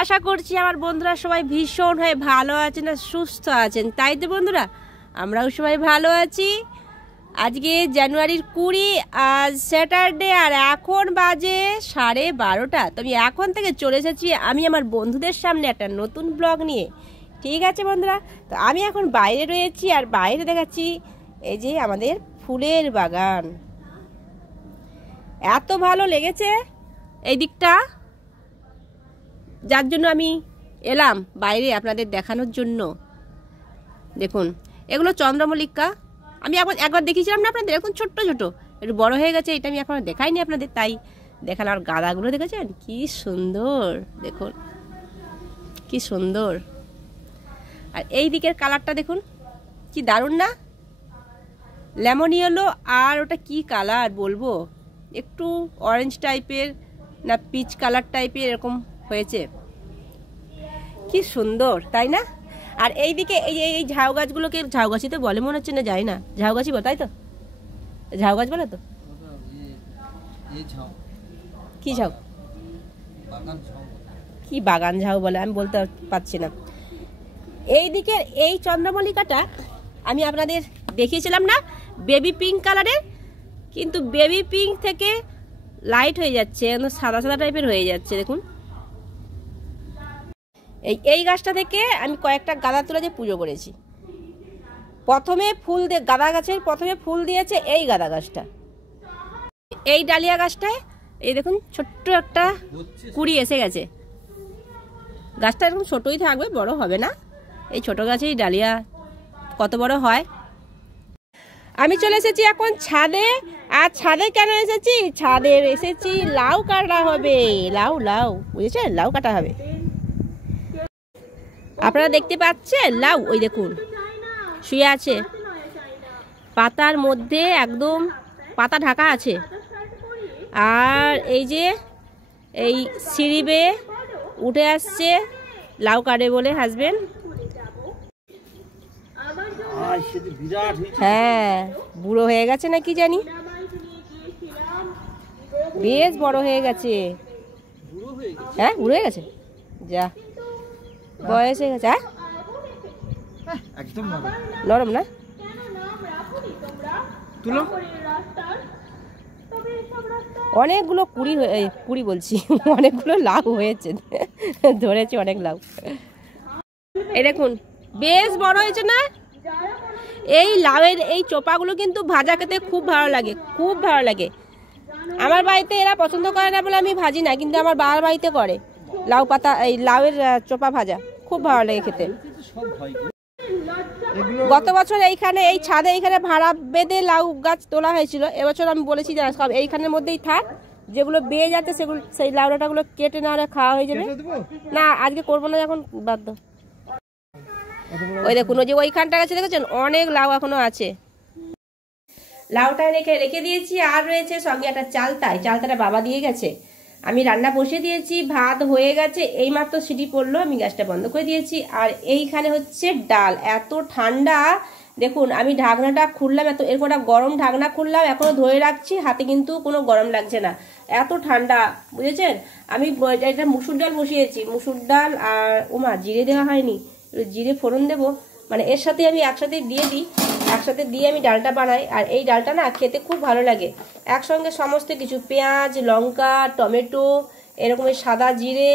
আশা করছি আমার বন্ধুরা সবাই ভীষণ হয়ে ভালো আছেন আর সুস্থ আছেন, তাই তো বন্ধুরা আমরাও সবাই ভালো আছি। আজকে জানুয়ারির 20, আজ স্যাটারডে, আর এখন বাজে 12:30। তো আমি এখন থেকে চলে এসেছি আমি আমার বন্ধুদের সামনে একটা নতুন ব্লগ নিয়ে। ঠিক আছে বন্ধুরা, তো আমি এখন বাইরে রয়েছি আর বাইরে দেখাচ্ছি এই যে আমাদের ফুলের বাগান। এত ভালো লেগেছে এই দিকটা, যার জন্য আমি এলাম বাইরে আপনাদের দেখানোর জন্য। দেখুন এগুলো চন্দ্রমল্লিকা, আমি একবার দেখিয়েছিলাম না আপনাদের, এখন ছোট্ট ছোট একটু বড় হয়ে গেছে, এটা আমি এখন দেখাইনি আপনাদের, তাই দেখালাম। আর গাঁদাগুলো দেখেছেন কি সুন্দর, দেখুন কি সুন্দর। আর এই দিকের কালারটা দেখুন কি দারুণ না, লেমন ইয়েলো, আর ওটা কি কালার বলবো, একটু অরেঞ্জ টাইপের না পিচ কালার টাইপের এরকম হয়েছে, কি সুন্দর তাই না। আর এইদিকে এই ঝাউ গাছগুলোকে, ঝাউ গাছই তো বলে মনে হচ্ছে, না যাই না, ঝাউ গাছই বলে তাই তো, ঝাউ গাছ বলে তো, কি ঝাউ, কি বাগান ঝাউ বলে আমি বলতে পারছি না। এই দিকের এই চন্দ্রমল্লিকাটা আমি আপনাদের দেখিয়েছিলাম না, বেবি পিঙ্ক কালারের, কিন্তু বেবি পিঙ্ক থেকে লাইট হয়ে যাচ্ছে, সাদা সাদা টাইপের হয়ে যাচ্ছে। দেখুন এই গাছটা থেকে আমি কয়েকটা গাঁদা তুলে যে পুজো করেছি। প্রথমে ফুল গাঁদা গাছের প্রথমে ফুল দিয়েছে এই গাঁদা গাছটা, এই ডালিয়া গাছটায় এই দেখুন ছোট্ট একটা কুড়ি এসে গেছে। গাছটা এরকম ছোটই থাকবে, বড় হবে না, এই ছোট গাছেই ডালিয়া কত বড় হয়। আমি চলে এসেছি এখন ছাদে। আর ছাদে কেন এসেছি, ছাদে এসেছি লাউ কাটা হবে, লাউ বুঝেছেন, লাউ কাটা হবে। আপনারা দেখতে পাচ্ছেন লাউ, ওই দেখুন শুয়ে আছে, পাতার মধ্যে একদম পাতা ঢাকা আছে। আর এই যে এই সিঁড়ি বেয়ে উঠে আসছে লাউ কাটে বলে হাসবেন। হ্যাঁ বুড়ো হয়ে গেছে না কি জানি, বেশ বড় হয়ে গেছে। হ্যাঁ বুড়ো হয়ে গেছে, যা বয়স হয়ে গেছে। হ্যাঁ একদম নরম না, তুলো। অনেকগুলো কুড়ি বলছি, অনেকগুলো লাউ হয়েছে, ধরেছে অনেক লাউ। এই দেখুন বেশ বড় হয়েছে না। এই লাউয়ের এই চোপাগুলো কিন্তু ভাজা খেতে খুব ভালো লাগে, খুব ভালো লাগে। আমার বাড়িতে এরা পছন্দ করে না বলে আমি ভাজি না, কিন্তু আমার বাবার বাড়িতে করে লাউ পাতা, এই লাউয়ের চোপা ভাজা খুব ভালো লাগে খেতে। গত বছর এইখানে এই ছাদে এইখানে ভাড়া বেঁধে লাউ গাছ তোলা হয়েছিল। এবছর আমি বলেছি যে সব এইখানের মধ্যেই থাক, যেগুলো বেয়ে যাচ্ছে সেগুলো, সেই লাউ ডাঁটাগুলো কেটে না হলে খাওয়া হয়ে যাবে। না আজকে করবো না, এখন বাধ্য। ওই দেখুন ওই যে ওইখানটা গাছে দেখেছেন অনেক লাউ এখনো আছে, লাউটা রেখে দিয়েছি। আর রয়েছে সঙ্গে একটা চালতাটা বাবা দিয়ে গেছে। আমি রান্না বসিয়ে দিয়েছি, ভাত হয়ে গেছে, এইমাত্র সিটি পড়লো, আমি গ্যাসটা বন্ধ করে দিয়েছি। আর এইখানে হচ্ছে ডাল, এত ঠান্ডা দেখুন, আমি ঢাকনাটা খুললাম, এরকম একটা গরম ঢাকনা খুললাম, এখনো ধরে রাখছি, হাতে কিন্তু কোনো গরম লাগছে না, এত ঠান্ডা বুঝেছেন। আমি এটা মুসুর ডাল বসিয়েছি, মুসুর ডাল আর ওমা জিরে দেওয়া হয়নি, জিরে ফোড়ন দেবো, মানে এর সাথে আমি একসাথে দিয়ে আমি ডালটা বানাই। আর এই ডালটা না খেতে খুব ভালো লাগে, একসঙ্গে সমস্ত কিছু, পেঁয়াজ, লঙ্কা, টমেটো, এরকম সাদা জিরে,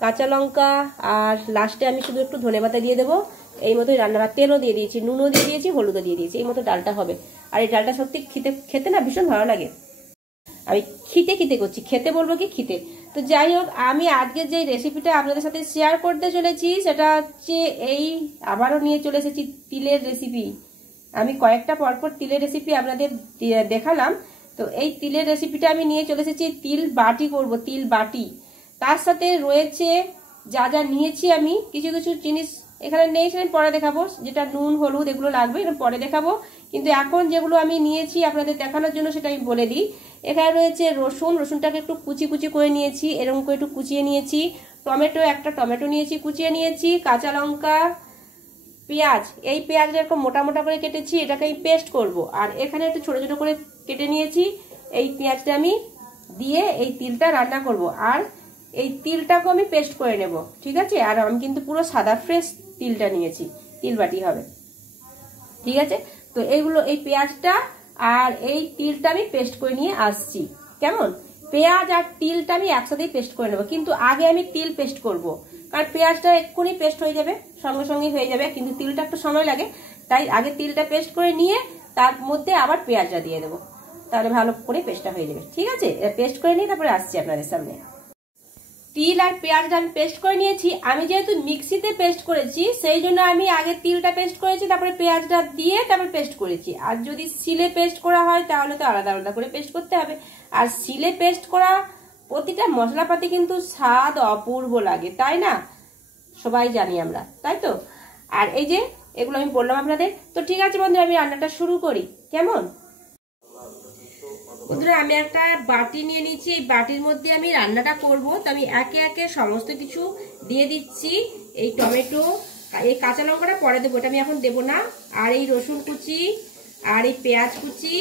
কাঁচা লঙ্কা, আর লাস্টে আমি শুধু একটু ধনেপাতা দিয়ে দেবো। এই মতোই রান্নাটা, তেলও দিয়ে দিয়েছি, নুনও দিয়ে দিয়েছি, হলুদও দিয়ে দিয়েছি, এই মতো ডালটা হবে। আর এই ডালটা সত্যি খেতে না ভীষণ ভালো লাগে। আমি খিতে করছি, খেতে বলবো কি খিতে। তো যাই হোক, আমি আজকে যে রেসিপিটা আপনাদের সাথে শেয়ার করতে চলেছি সেটা হচ্ছে এই, আবারও নিয়ে চলে এসেছি তিলের রেসিপি। আমি কয়েকটা পরপর তিলের রেসিপি আপনাদের দেখালাম, তো এই তিলের রেসিপিটা আমি নিয়ে চলে এসেছি, তিল বাটি করব, তিল বাটি। তার সাথে রয়েছে যা যা নিয়েছি আমি, কিছু জিনিস এখানে নেই, সেটা পরে দেখাবো, যেটা নুন হলুদ এগুলো লাগবে এটা পরে দেখাবো, কিন্তু এখন যেগুলো আমি নিয়েছি আপনাদের দেখানোর জন্য সেটা আমি বলে দিই। এখানে রয়েছে রসুনটাকে একটু কুচি করে নিয়েছি, এরকম করে একটু কুচিয়ে নিয়েছি। একটা টমেটো নিয়েছি, কুচিয়ে নিয়েছি। কাঁচা লঙ্কা, পেঁয়াজ, এই পেঁয়াজটা এরকম মোটা করে কেটেছি, এটাকে আমি পেস্ট করব। আর এখানে একটু ছোট করে কেটে নিয়েছি এই পেঁয়াজটা আমি দিয়ে এই তিলটা রান্না করব। আর এই তিলটাকে আমি পেস্ট করে নেব, ঠিক আছে। আর আমি কিন্তু পুরো সাদা ফ্রেশ তিলটা নিয়েছি, তিল বাটি হবে, ঠিক আছে। তো এইগুলো, এই পেঁয়াজটা আর এই তিলটা আমি পেস্ট করে নিয়ে আসছি। কেমন? পেঁয়াজ আর তিলটা আমি একসাথেই পেস্ট করে নেবো, কিন্তু আগে আমি তিল পেস্ট করব, কারণ পেঁয়াজটা এক্ষুনি পেস্ট হয়ে যাবে, সঙ্গে সঙ্গে হয়ে যাবে, কিন্তু তিলটা একটু সময় লাগে। তাই আগে তিলটা পেস্ট করে নিয়ে তার মধ্যে আবার পেঁয়াজটা দিয়ে দেবো, তাহলে ভালো করে পেস্টটা হয়ে যাবে, ঠিক আছে। পেস্ট করে নিয়ে তারপরে আসছি আপনাদের সামনে। তিল আর পেঁয়াজটা আমি পেস্ট করে নিয়েছি। আমি যেহেতু মিক্সিতে পেস্ট করেছি সেই জন্য আমি আগে তিলটা পেস্ট করেছি, তারপরে পেঁয়াজটা দিয়ে তারপরে পেস্ট করেছি। আর যদি শিলে পেস্ট করা হয় তাহলে তো আলাদা আলাদা করে পেস্ট করতে হবে। আর শিলে পেস্ট করা প্রতিটা মশলাপাতি কিন্তু স্বাদ অপূর্ব লাগে, তাই না? সবাই জানি আমরা, তাই তো। আর এই যে এগুলো আমি বললাম আপনাদের। তো ঠিক আছে বন্ধুরা, আমি রান্নাটা শুরু করি, কেমন? বন্ধুরা, আমি একটা বাটি নিয়ে নিচ্ছি, এই বাটির মধ্যে আমি রান্নাটা করব। তো আমি একে একে সমস্ত কিছু দিয়ে দিচ্ছি। এই টমেটো, এই কাঁচা লঙ্কাটা পরে দেবো, এটা আমি এখন দেবো না। আর এই রসুন কুচি, আর এই পেঁয়াজ কুচি,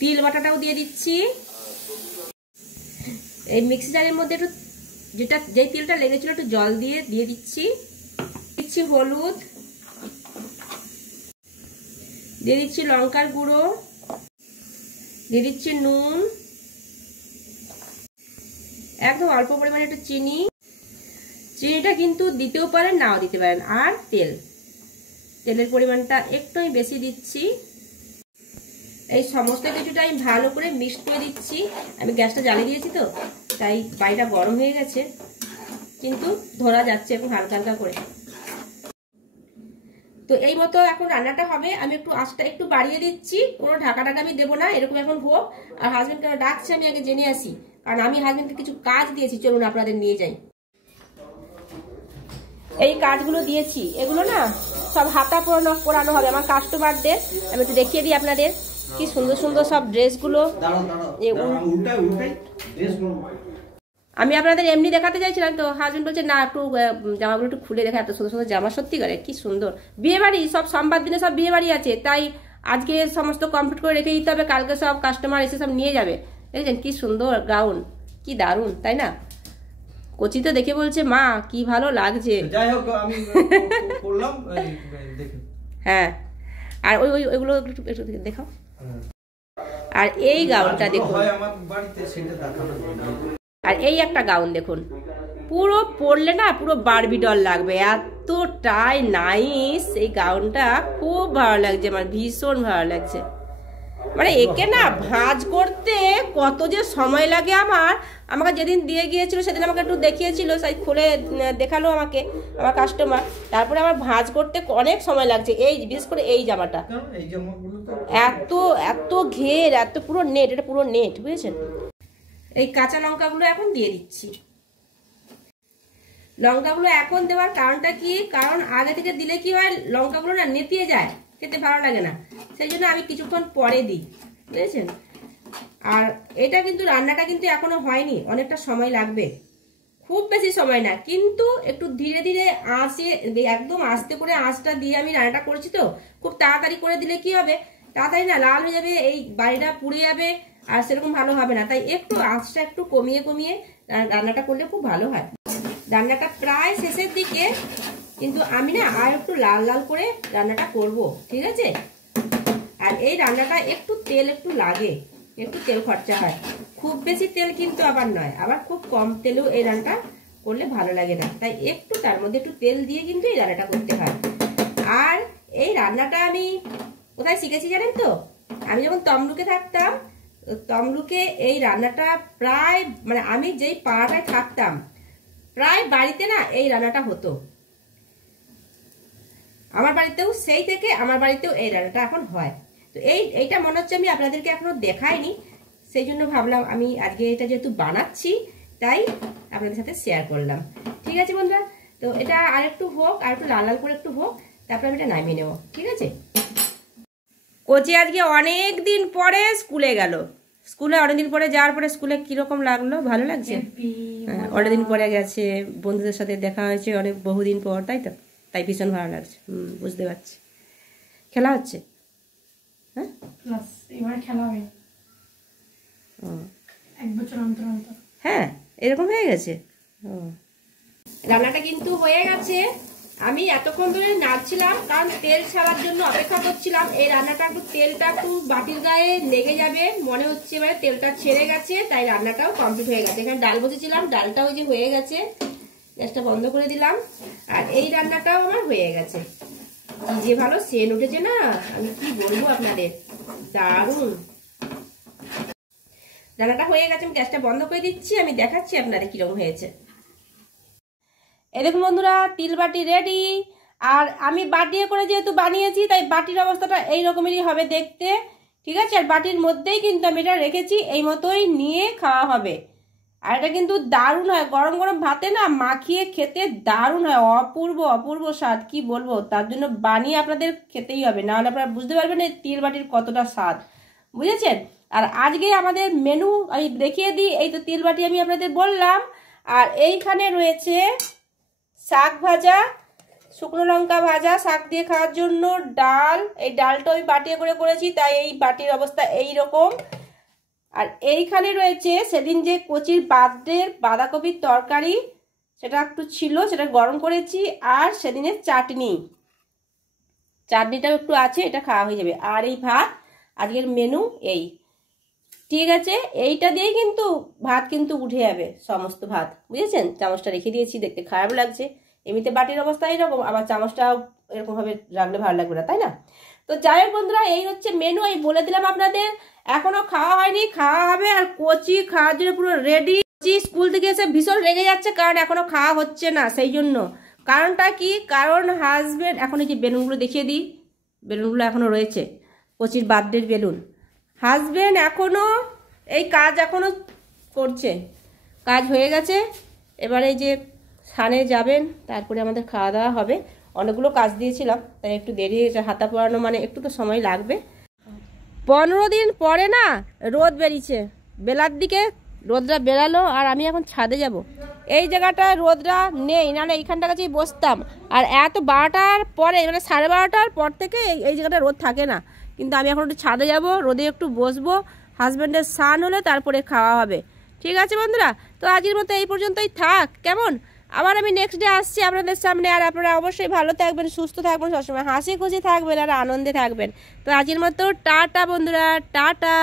তিল বাটাটাও দিয়ে দিচ্ছি। এই মিক্সি জারের মধ্যে একটু যেই তিলটা লেগেছিল একটু জল দিয়ে দিচ্ছি। হলুদ দিয়ে দিচ্ছি, লঙ্কার গুঁড়ো দিয়ে দিচ্ছি, নুন, একদম অল্প পরিমাণে একটু চিনি, চিনিটা কিন্তু দিতেও পারেন নাও দিতে পারেন। আর তেলের পরিমাণটা একটু আমি বেশি দিচ্ছি। এই সমস্ত কিছুটা আমি ভালো করে মিক্স করে দিচ্ছি। আমি গ্যাসটা জ্বালিয়ে দিয়েছি তো, তাই বাড়িটা গরম হয়ে গেছে, কিন্তু ধরা যাচ্ছে এখন হালকা হালকা করে। তো এই মতো এখন রান্নাটা হবে। আমি একটু আঁচটা একটু বাড়িয়ে দিচ্ছি, কোনো ঢাকা আমি দেবো না, এরকম এখন হোক। আর হাজবেন্ডকে ডাকছে, আমি আগে জেনে আসি, কারণ আমি হাজবেন্ডকে কিছু কাজ দিয়েছি, চলুন আপনাদের নিয়ে যাই। এই কাজগুলো দিয়েছি, এগুলো না সব হাতা পরানো হবে আমার কাস্টমারদের। আমি একটু দেখিয়ে দিই আপনাদের, কি সুন্দর সুন্দর সব ড্রেসগুলো। আমি আপনাদের এমনি দেখাতে চাইছিলাম, তো হাজবেন্ড বলছে না, একটু জামাগুলো একটু খুলে দেখা, এত সুন্দর সুন্দর জামা, সত্যি করে কি সুন্দর। বিয়ে বাড়ি, সব সোমবার দিনে সব বিয়ে বাড়ি আছে, তাই আজকে সমস্ত কমপ্লিট করে রেখে দিতে হবে, কালকে সব কাস্টমার এসে সব নিয়ে যাবে। দেখছেন কি সুন্দর গাউন, কি দারুণ, তাই না? কচি তো দেখে বলছে মা কি ভালো লাগছে। যাই হোক, আমি করলাম, হ্যাঁ। আর ওইগুলো একটু দেখাও। আর এই গাউনটা দেখুন, আর এই একটা গাউন দেখুন, পুরো পরলে না পুরো বারবি ডল লাগবে, এতটাই নাইস। এই গাউনটা খুব ভালো লাগছে আমার, ভীষণ ভালো লাগছে। মানে একে না ভাঁজ করতে কত যে সময় লাগে আমাকে যেদিন দিয়ে গিয়েছিল সেদিন আমাকে একটু দেখিয়েছিল, সেই খুলে দেখালো আমাকে আমার কাস্টমার। তারপরে আমার ভাঁজ করতে অনেক সময় লাগছে, এই বিশেষ করে এই জামাটা এত এত ঘের, এত পুরো নেট, এটা পুরো নেট, বুঝেছেন। এই কাঁচা লঙ্কাগুলো এখন দিয়ে দিচ্ছি। লঙ্কাগুলো এখন দেওয়ার কারণটা কি, কারণ আগে থেকে দিলে কি হয়, লঙ্কাগুলো না নেতিয়ে যায়, খেতে ভালো লাগে না, সেই জন্য আমি কিছুক্ষণ পরে দিই, বুঝেছেন। আর এটা কিন্তু রান্নাটা কিন্তু এখনো হয়নি, অনেকটা সময় লাগবে, খুব বেশি সময় না, কিন্তু একটু ধীরে ধীরে আঁচে, একদম আস্তে করে আঁচটা দিয়ে আমি রান্নাটা করছি তো, খুব তাড়াতাড়ি করে দিলে কি হবে, তাড়াতাড়ি না লাল হয়ে যাবে, এই বাড়িটা পুড়ে যাবে, আর সেরকম ভালো হবে না। তাই একটু আঁচটা একটু কমিয়ে কমিয়ে রান্নাটা করলে খুব ভালো হয়। রান্নাটা প্রায় শেষের দিকে, কিন্তু আমি না আর একটু লাল লাল করে রান্নাটা করব, ঠিক আছে। আর এই রান্নাটা একটু তেল একটু লাগে, একটু তেল খরচা হয়, খুব বেশি তেল কিন্তু আবার নয়, আবার খুব কম তেলেও এই রান্নাটা করলে ভালো লাগে না, তাই একটু তার মধ্যে একটু তেল দিয়ে কিন্তু এই রান্নাটা করতে হয়। আর এই রান্নাটা আমি কোথায় শিখেছি জানেন তো? আমি যখন তমলুকে থাকতাম, তমলুকে এই রান্নাটা প্রায়, মানে আমি যেই পাড়াটায় থাকতাম প্রায় বাড়িতে না এই রান্নাটা হতো। আমার বাড়িতেও, সেই থেকে আমার বাড়িতেও এই রান্নাটা এখন হয়। তো এইটা মনে হচ্ছে আমি আপনাদেরকে এখনো দেখাইনি, সেই জন্য ভাবলাম আমি আজকে এটা যেহেতু বানাচ্ছি তাই আপনাদের সাথে শেয়ার করলাম, ঠিক আছে বন্ধুরা। তো এটা আর একটু হোক, আর একটু লাল লাল করে একটু হোক, তারপর আমি এটা নামিয়ে নেব, ঠিক আছে। কোচি আজকে অনেক দিন পরে স্কুলে গেল, স্কুলে অনেকদিন পরে যাওয়ার পরে স্কুলে কিরকম লাগলো? ভালো লাগছে? অনেকদিন পরে গেছে, বন্ধুদের সাথে দেখা হয়েছে অনেক বহুদিন পর, তাই তো, তাই ভীষণ ভালো লাগছে। বুঝতে পারছি। খেলা হচ্ছে, হ্যাঁ। এবার খেলা হবে না, 1 বছর অন্তর অন্তর। হ্যাঁ, এরকম হয়ে গেছে। রান্নাটা কিন্তু হয়ে গেছে। আমি এতক্ষণ ধরে নাড়ছিলাম, কারণ তেল ছাড়ার জন্য অপেক্ষা করছিলাম। এই রান্নাটা একটু তেলটা একটু বাটির গায়ে লেগে যাবে মনে হচ্ছে, এবারে তেলটা ছেড়ে গেছে, তাই রান্নাটাও কমপ্লিট হয়ে গেছে। এখানে ডাল বসেছিলাম, ডালটাও যে হয়ে গেছে, গ্যাসটা বন্ধ করে দিলাম। আর এই রান্নাটাও আমার হয়ে গেছে। কি যে ভালো সেন্ট উঠেছে না, আমি কি বলবো আপনাদের, দারুণ রান্নাটা হয়ে গেছে। আমি গ্যাসটা বন্ধ করে দিচ্ছি, আমি দেখাচ্ছি আপনাদের কিরকম হয়েছে। এই দেখুন বন্ধুরা, তিল বাটি রেডি। আর আমি বাটিয়ে করে যেহেতু বানিয়েছি, তাই বাটির অবস্থাটা এই রকমেরই হবে দেখতে, ঠিক আছে। আর বাটির মধ্যেই কিন্তু আমি এটা রেখেছি, এই মতোই নিয়ে খাওয়া হবে। আর এটা কিন্তু দারুণ হয়, গরম গরম ভাতে না মাখিয়ে খেতে দারুণ হয়, অপূর্ব অপূর্ব স্বাদ, কি বলবো। তার জন্য বানিয়ে আপনাদের খেতেই হবে, নাহলে আপনারা বুঝতে পারবেন এই তিল বাটির কতটা স্বাদ, বুঝেছেন। আর আজকে আমাদের মেনু আমি দেখিয়ে দিই। এই তো তিল বাটি আমি আপনাদের বললাম, আর এইখানে রয়েছে শাক ভাজা, শুকনো লঙ্কা ভাজা, শাক দিয়ে খাওয়ার জন্য ডাল। এই ডালটা আমি বাটিয়ে করে করেছি, তাই এই বাটির অবস্থা এই রকম। আর এইখানে রয়েছে সেদিন যে কচির বাঁধাকপির তরকারি, সেটা একটু ছিল, সেটা গরম করেছি। আর সেদিনের চাটনিটাও একটু আছে, এটা খাওয়া হয়ে যাবে। আর এই ভাত, আজকের মেনু এই, ঠিক আছে। এইটা দিয়েই কিন্তু ভাত কিন্তু উঠে যাবে, সমস্ত ভাত, বুঝেছেন। চামচটা রেখে দিয়েছি, দেখতে খারাপ লাগছে। এমনিতে বাটির অবস্থা এরকম, আবার চামচটা এরকম ভাবে রাখলে ভালো লাগবে না, তাই না। তো যাই হোক বন্ধুরা, এই হচ্ছে মেনু, আমি বলে দিলাম আপনাদের। এখনো খাওয়া হয়নি, খাওয়া হবে। আর কচি খাওয়ার জন্য পুরো রেডি। স্কুল থেকে এসে ভীষণ রেগে যাচ্ছে, কারণ এখনো খাওয়া হচ্ছে না, সেই জন্য। কারণটা কি, কারণ হাজবেন্ড, এখন এই যে বেলুনগুলো দেখিয়ে দিই, বেলুনগুলো এখনো রয়েছে, কচির বার্থডের বেলুন। হাজবেন্ড এখনো এই কাজ এখনো করছে, কাজ হয়ে গেছে। এবারে যে স্নানে যাবেন, তারপরে আমাদের খাওয়া দাওয়া হবে। অনেকগুলো কাজ দিয়েছিলাম, তাই একটু দেরি হয়েছে। হাতা পড়ানো মানে একটু তো সময় লাগবে। 15 দিন পরে না রোদ বেরিয়েছে, বেলার দিকে রোদটা বেরালো। আর আমি এখন ছাদে যাব। এই জায়গাটায় রোদটা নেই, না এইখানটা কাছেই বসতাম। আর এত 12টার পরে, মানে 12:30টার পর থেকে এই জায়গাটা রোদ থাকে না। কিন্তু আমি এখন একটু ছাদে যাব, রোদে একটু বসবো। হাজব্যান্ডের স্নান হলে তারপরে খাওয়া হবে, ঠিক আছে বন্ধুরা। তো আজকের মতো এই পর্যন্তই থাক, কেমন। আবার আমি নেক্সট ডে আসছি আপনাদের সামনে। আর আপনারা অবশ্যই ভালো থাকবেন, সুস্থ থাকবেন, সবসময় হাসি খুশি থাকবেন আর আনন্দে থাকবেন। তো আজকের মতো টাটা বন্ধুরা, টাটা।